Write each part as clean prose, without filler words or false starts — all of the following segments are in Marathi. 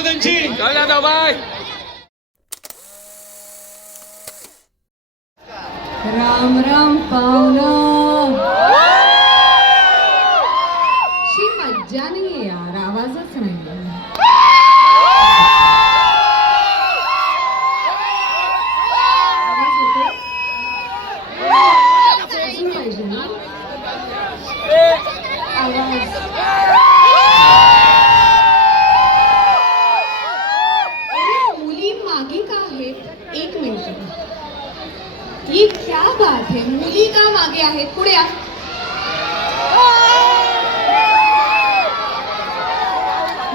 जोरदार त्यांची. बाय. राम राम पाहुणा. शी मज्जा नाहीये यार, आवाजच नाही. आवाज येतो? अजून पाहिजे ना आवाज. मुली मागे का आहेत? एक मिनिट. ये क्या बात है, मुली का मागे आहेत? पुढे या.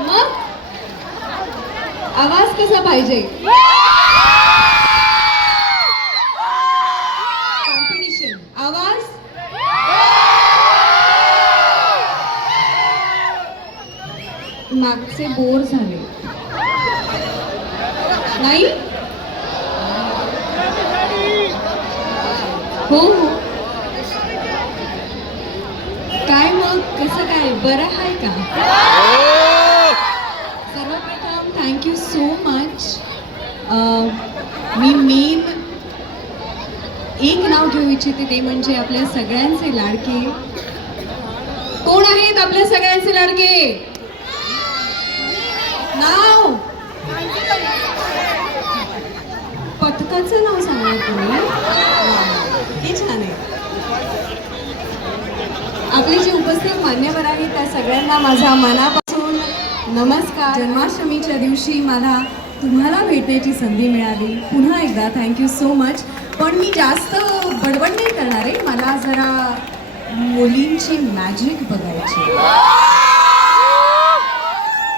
मग आवाज कसा पाहिजे? कॉम्पिटिशन. आवाज मागचे बोर झाले नाही. हो हो. काय मग कसं काय, बरं आहे का? सर्वप्रथम थँक्यू सो मच. मी मेन एक नाव घेऊ इच्छिते, ते म्हणजे आपल्या सगळ्यांचे लाडके. कोण आहेत आपल्या सगळ्यांचे लाडके? नाव, पथकाचं नाव सांगा तुम्ही. हे छान आहे. आपले जे उपस्थित मान्यवर आहेत त्या सगळ्यांना माझ्या मनापासून नमस्कार. जन्माष्टमीच्या दिवशी मला तुम्हाला भेटण्याची संधी मिळाली. पुन्हा एकदा थँक्यू सो मच. पण मी जास्त बडबड नाही करणार आहे. मला जरा मुलींची मॅजिक बघायची.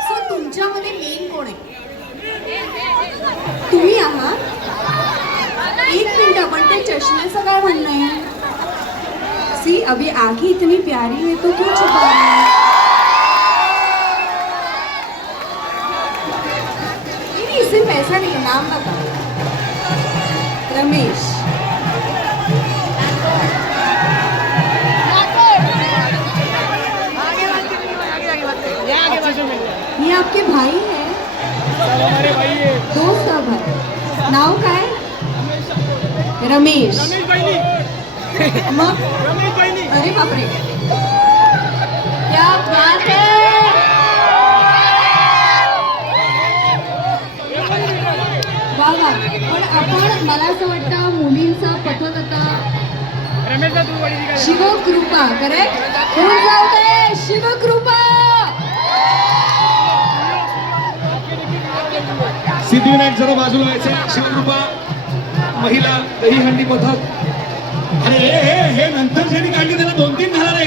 सो तुमच्यामध्ये मेन कोण आहे? तुम्ही आहात. एक मिनट, पण ते चष्म्याचं काय म्हणणं आहे? सी अभी आगे इतनी प्यारी है तो क्यों छुपा रही है? नहीं, सिर्फ ऐसा नहीं, नाम बता. रमेश. ये आपके भाई हैं? हमारे भाई है. दोस्त सब है. नाव काय? रमेश. मग अरे बापरे, क्या बात है. वा वा. पण आपण, मला असं वाटतं मुलींचा पथक आता शिवकृपा, करेक्ट? कोण जाऊ शिवकृपा. सिद्धिविनायक जरा बाजूला व्हायचं. शिवकृपा महिला दहीहंडी पथक. अरे हे नंतर ज्यांनी काढली त्याला 2-3 घाला रे.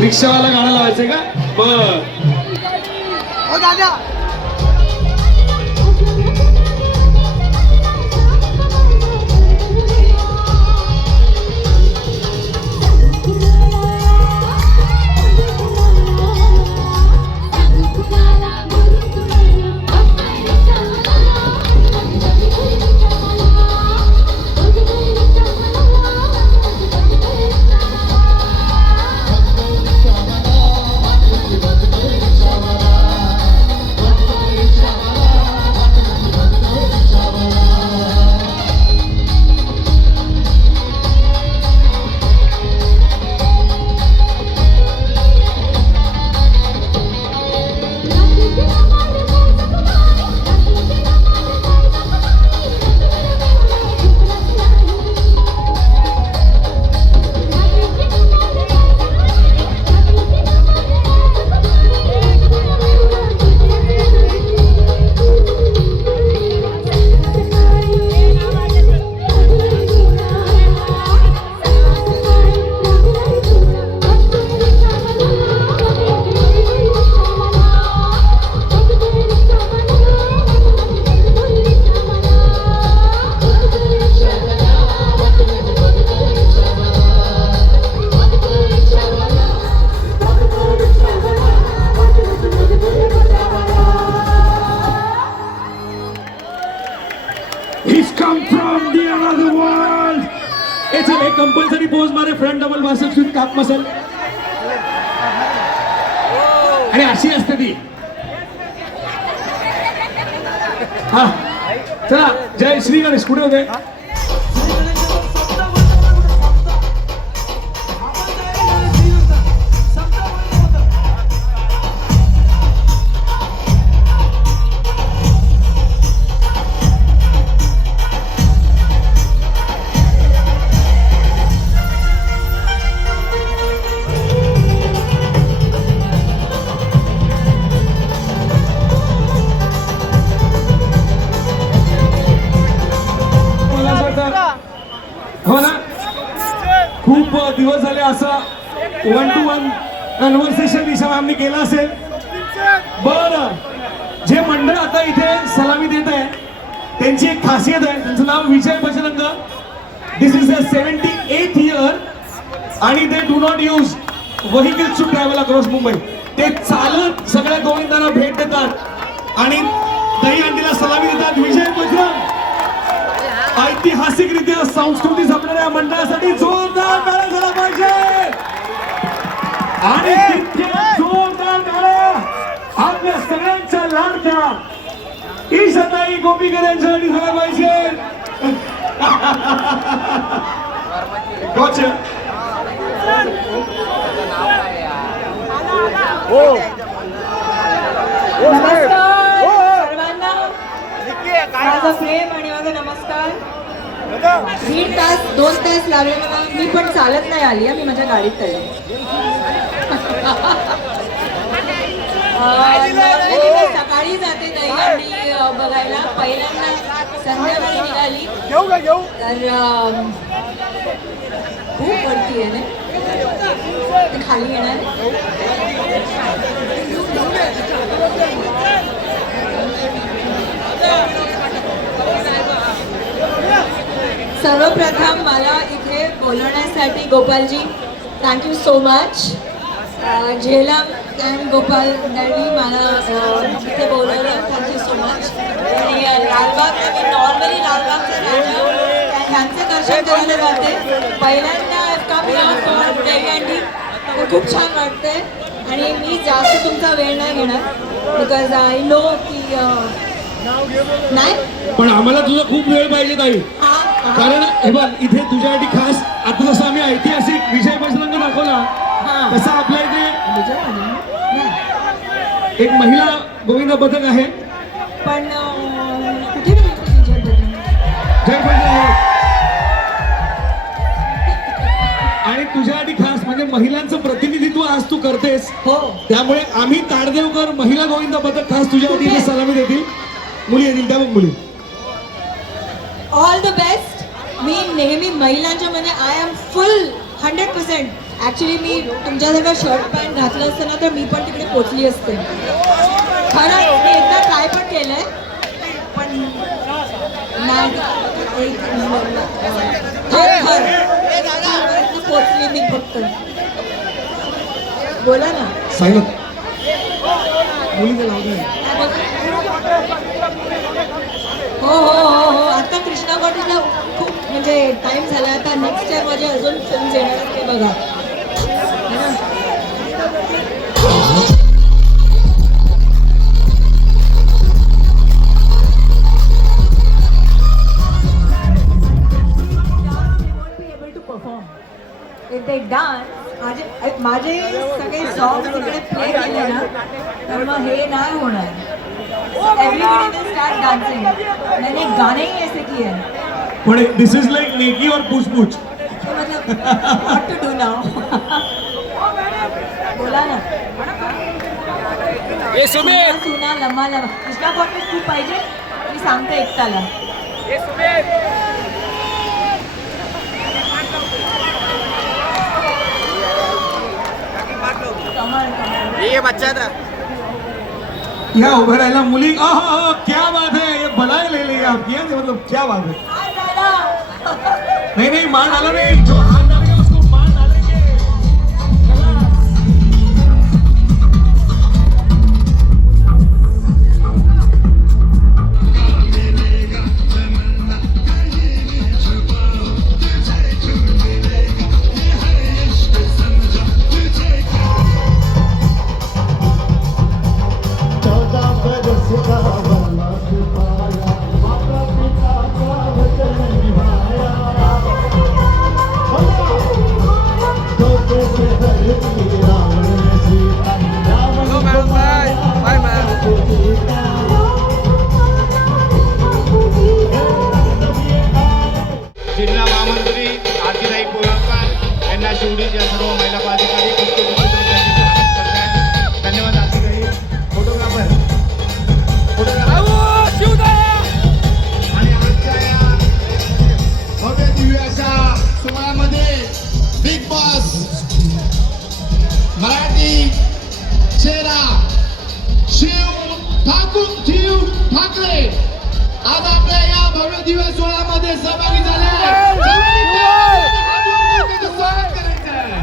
रिक्षावाला गाणं लावायचंय का? बर. डबल बासष्ट स्वीट काप मसाल आणि अशी असते ती. हा चला जय श्री गणेश. कुठे होते? हो ना, खूप दिवस झाले असं 1-to-1 कन्व्हर्सेशन ईशा मॅमनी केलं असेल. बरं, जे मंडळ आता इथे सलामी देत आहे त्यांची एक खासियत आहे. त्यांचं नाव Vijay Bajrang. This is the 78th year आणि they do not use vehicles to travel across Mumbai. ते चालत सगळ्या गोविंदांना भेट देतात आणि दहीहंडीला सलामी देतात. विजय बजरंग ऐतिहासिकरित्या संस्कृती जपणाऱ्या मंडळासाठी जोरदार टाळ्या झाला पाहिजे आणि तितक्या जोरदार टाळ्या आपल्या सगळ्यांच्या लाडक्या ईशाताई गोपीकर यांच्यासाठी झाला पाहिजे. गॉट सर्वांना माझा प्रेम आणि माझा नमस्कार. 1.5 तास 2 तास लागले मला. मी पण चालत नाही आली, मी माझ्या गाडीत आली. मी सकाळी जाते दहीहंडी बघायला. पहिल्यांदा संध्याकाळी निघाली तर खूप वरती आहे ना, ते खाली येणार. सर्वप्रथम मला इथे बोलवण्यासाठी Gopalji thank you so much. Jhelam and Gopal यांनी मला इथे बोलवलं. Thank you so much. आणि लालबाग मी नॉर्मली लालबागचा राजा ह्यांचे दर्शन करायला जाते. पहिल्यांदा दहीहंडी खूप छान वाटते आणि मी जास्त तुमचा वेळ नाही घेणार बिकॉज आय नो की नाही. पण आम्हाला तुझा खूप वेळ पाहिजे ताई, कारण हे बघ इथे तुझ्यासाठी खास आता जसं आम्ही ऐतिहासिक विजय बजरंग दाखवला तसं आपल्या इथे एक महिला गोविंद पथक आहे. पण कुठे जय बजरंग. आणि तुझ्यासाठी खास म्हणजे महिलांचं प्रतिनिधित्व आज तू करतेस. हो, त्यामुळे आम्ही ताडदेवकर महिला गोविंद पथक खास तुझ्यावरती इथे सलामी देतील. मुली येतील त्या मग मुली. All the best. मी नेहमी महिलांच्या मध्ये आय एम फुल 100%. ॲक्च्युली मी तुमच्यासारखं शर्ट पॅन्ट घातलं असतं ना तर मी पण तिकडे पोचली असते. खरं मी एकदा ट्राय पण केलंय पण नाही पोचली मी फक्त. बोला ना. सांगत मुलीचं नाव काय? हो हो हो हो. आता कृष्णा कॉटेजला खूप म्हणजे टाइम झाला. आता नेक्स्ट टाइम माझे अजून फिल्म्स येणार आहेत ते बघा. If they dance, माझे सगळे सॉंग तिकडे प्ले केले ना तर मग हे नाही होणार. Everybody will start dancing. मैंने गाने ही ऐसे किए हैं. पण दिस इज लाईक नेकी और पूछ पूछ. मतलब what to do now? बोला ना. ये सुमित. सुना लम्हा लम्हा. कृष्णा कॉटेज खूप पाहिजे मी सांगते एकताला. ये सुमित. ये बच्चा था. या उभं राहिला मुली. क्या बात है, ये बनाए ले लिया आप. क्या मतलब क्या बात है. नहीं नहीं मान डाला नहीं. जो हाथ डालेंगे उसको मान डालेंगे. मराठी चेहरा शिव ठाकरे आज आपल्या या भव्य दिवस सोहळ्यामध्ये सहभागी झाले. त्यांचं स्वागत करायचं आहे.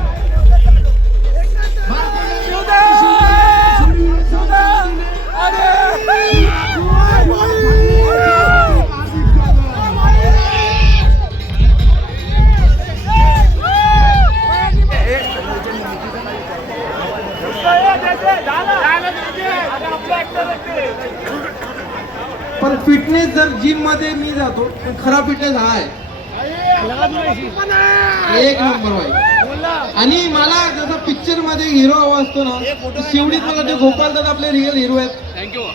पण फिटनेस जर जिम मध्ये मी जातो पण खरा फिटनेस हा आहे एक नंबर वाईट. आणि मला जसं पिक्चर मध्ये हिरो हवा असतो ना शेवटीच मला ते गोपाल दादा आपले रिअल हिरो आहेत.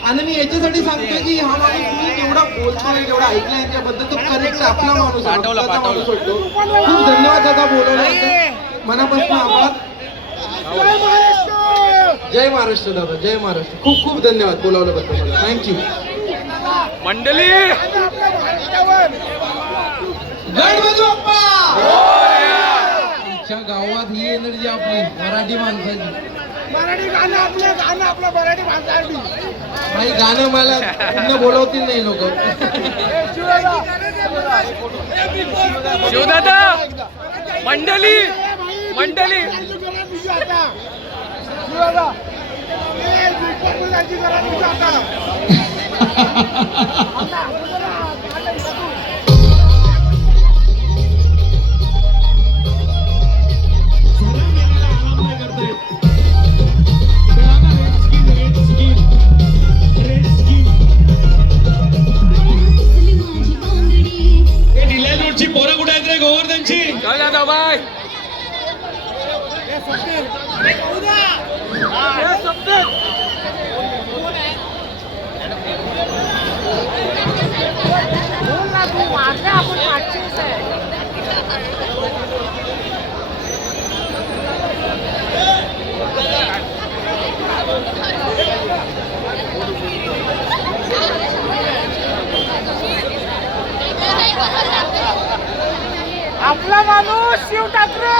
आणि मी याच्यासाठी सांगतो की हा माणूस मी जेवढा बोलतोय जेवढा ऐकला यांच्याबद्दल तो करेक्ट आपला माणूस आहे. आपलाचा माणूस वाटतो. खूप धन्यवाद दादा बोलवल्याबद्दल मनापासून आभार. जय महाराष्ट्र दादा जय महाराष्ट्र. खूप खूप धन्यवाद बोलावल्याबद्दल मला. थँक्यू. मंडळी गणपती बाप्पा. आमच्या गावात ही एनर्जी आपली मराठी माणसाची. काही गाणं मला पुन्हा बोलवतील नाही लोक. शिवदादा मंडळी मंडळी पोरं कुठे आहेत रे गोवर्धनची? काय दादा बाय आपला माणूस शिव ठाकरे.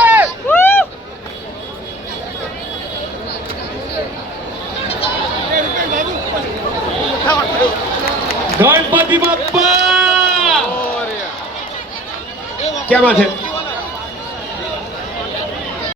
गणपती बाप्पा क्या बात है.